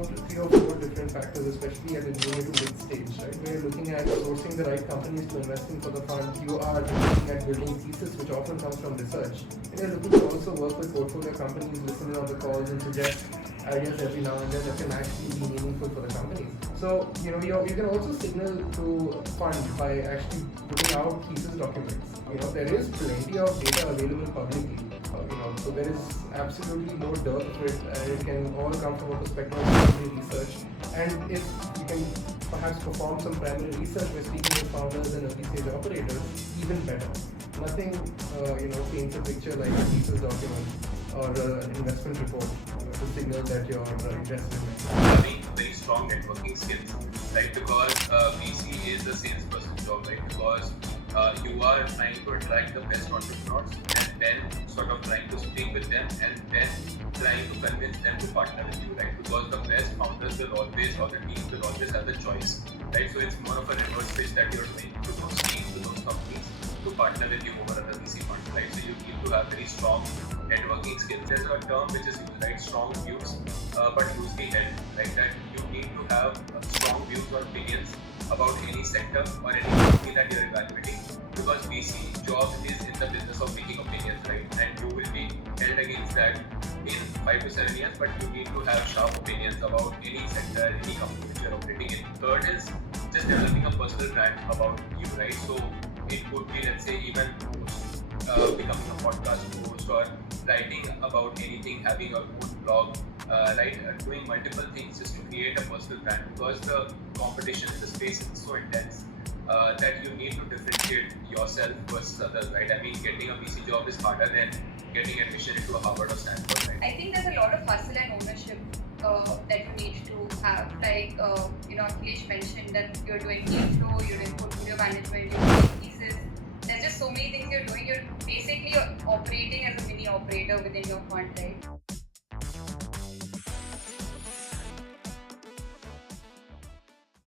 about 3 or 4 different factors, especially at the junior to mid stage, right? Where you're looking at sourcing the right companies to invest in for the fund. You are looking at building thesis, which often comes from research. And you're looking to also work with portfolio companies, listening on the calls and suggest ideas every now and then that can actually be meaningful for the companies. So, you can also signal to fund by actually putting out thesis documents. There is plenty of data available publicly. So there is absolutely no dearth of it, and it can all come from a perspective of primary research. And if you can perhaps perform some primary research by speaking with founders and early stage operators, even better. Nothing, paints a picture like a thesis document or an investment report to signal that you're interested in it. Having very strong networking skills, right? Because VC is a salesperson's job, right? Because you are trying to attract the best entrepreneurs and then sort of trying to speak with them and then trying to convince them to partner with you, right? Because the best founders will always, or the teams will always have the choice, right? So it's more of a reverse pitch that you're doing to those teams, to those companies to partner with you over other VC funds, right? So you need to have very strong networking skills. There's a term which is used, right? Strong views, but loosely held, right? That you need to have strong views or opinions about any sector or any company that you're evaluating, because VC job is in the business of making opinions, right? And you will be held against that in 5 to 7 years, but you need to have sharp opinions about any sector, any company which you're operating in. Third is just developing a personal brand about you, right? So it could be, let's say, even becoming a podcast host or writing about anything, having a own blog, right? Doing multiple things just to create a personal brand, because the competition in the space is so intense that you need to differentiate yourself versus others, right? I mean, getting a VC job is harder than getting admission into a Harvard or Stanford, right? I think there's a lot of hustle and ownership that you need to have. Like, Akhilesh mentioned that you're doing deal flow, you're doing portfolio management, you're doing thesis. There's just so many things you're doing. You're operating as a mini operator within your fund, right?